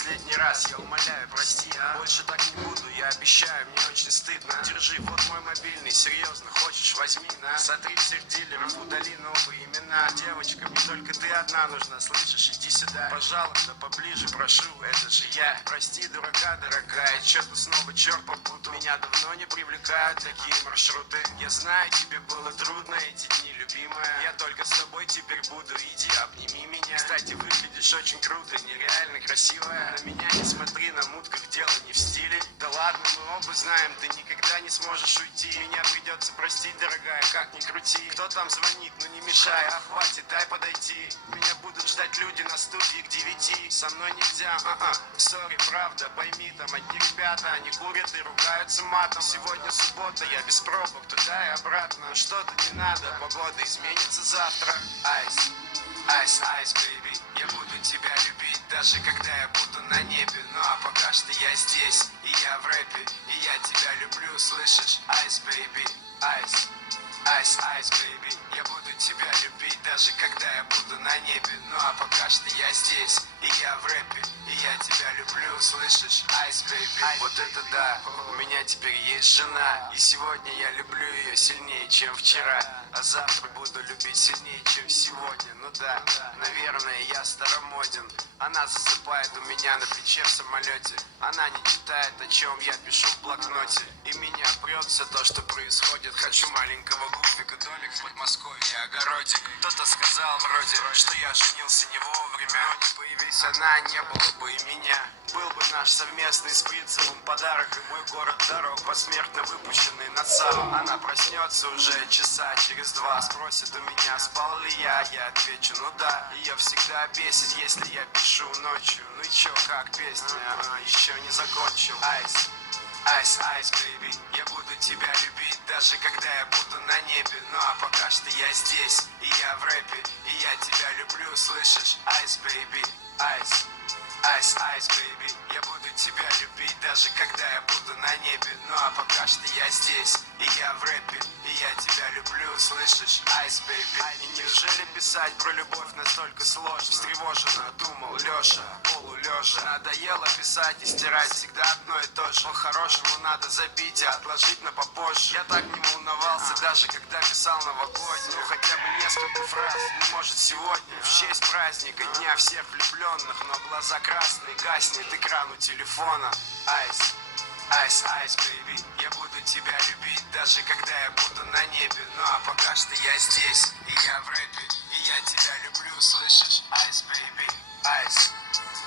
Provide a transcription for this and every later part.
последний раз, я умоляю, прости, больше так не буду, я обещаю, мне очень стыдно. Держи, вот мой мобильный, серьезно, хочешь, возьми, на. Сотри всех дилеров, удали новые имена. Девочка, мне только ты одна нужна, слышишь, иди сюда. Пожалуйста, поближе, прошу, это же я. Прости, дурака, дорогая, что-то снова черт попутал. Меня давно не привлекают такие маршруты. Я знаю, тебе было трудно эти дни, любимая. Я только с тобой теперь буду, иди, обними меня. Кстати, выглядишь очень круто, нереально красивая. На меня не смотри, на мутках дело не в стиле. Да ладно, мы оба знаем, ты никогда не сможешь уйти. Меня придется простить, дорогая, как ни крути. Кто там звонит, ну не мешай, а хватит, дай подойти. Меня будут ждать люди на студии к 9. Со мной нельзя, сори, правда, пойми, там одни ребята, они курят и ругаются матом. Сегодня суббота, я без пробок, туда и обратно. Что-то не надо, погода изменится завтра. Айс, айс, айс, бэйби, я буду тебя любить, даже когда я буду на небе. Ну а пока что я здесь, и я в рэпе, и я тебя люблю, слышишь? Айс, бэйби, айс. Айс, айс, бэйби, я буду тебя любить, даже когда я буду на небе. Ну а пока что я здесь, и я в рэпе, и я тебя люблю, слышишь? Айс, бэйби, вот это да, у меня теперь есть жена. И сегодня я люблю ее сильнее, чем вчера. А завтра буду любить сильнее, чем сегодня. Ну да, наверное, я старомоден. Она засыпает у меня на плече в самолете. Она не читает, о чем я пишу в блокноте. И меня прет все то, что происходит. Хочу маленького гуфика, долик в Подмосковье, огородик. Кто-то сказал вроде, что я женился не вовремя. Но не появись она, не было бы и меня. Был бы наш совместный с Принцевым подарок. И мой город дорог, посмертно выпущенный на САУ. Она проснется уже часа через 2. Спросит у меня, спал ли я отвечу, ну да. Ее всегда бесит, если я пишу ночью. Ну и чё, как песня, еще не закончил. Айс, айс, айс, бэйби, я буду тебя любить, даже когда я буду на небе. Ну а пока что я здесь, и я в рэпе, и я тебя люблю, слышишь? Айс, бэйби, айс. Айс, айс, бэйби, я буду тебя любить, даже когда я буду на небе. Ну а пока что я здесь, и я в рэпе, и я тебя люблю, слышишь? Айс, бэйби. И неужели писать про любовь настолько сложно? Встревоженно думал Леша, полулежа. Надоело писать и стирать всегда одно и то же. По-хорошему надо забить и отложить на попозже. Я так не волновался, даже когда писал новогодний. Ну хотя бы несколько фраз, ну может сегодня, в честь праздника, дня всех влюбленных. Но глаза красный, гаснет экран у телефона. Айс, айс, айс, бэйби, я буду тебя любить, даже когда я буду на небе. Ну а пока что я здесь, и я в рэпе, и я тебя люблю, слышишь? Айс, бэйби, айс.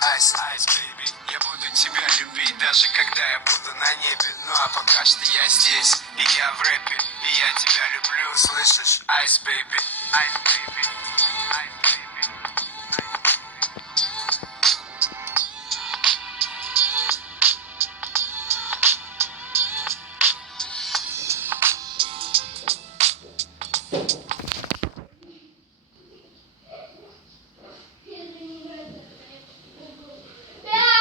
Айс, айс, бэйби, я буду тебя любить, даже когда я буду на небе. Ну а пока что я здесь, и я в рэпе, и я тебя люблю, слышишь? Айс, бэйби, айс, бэйби, айс, бэйби. Thank you.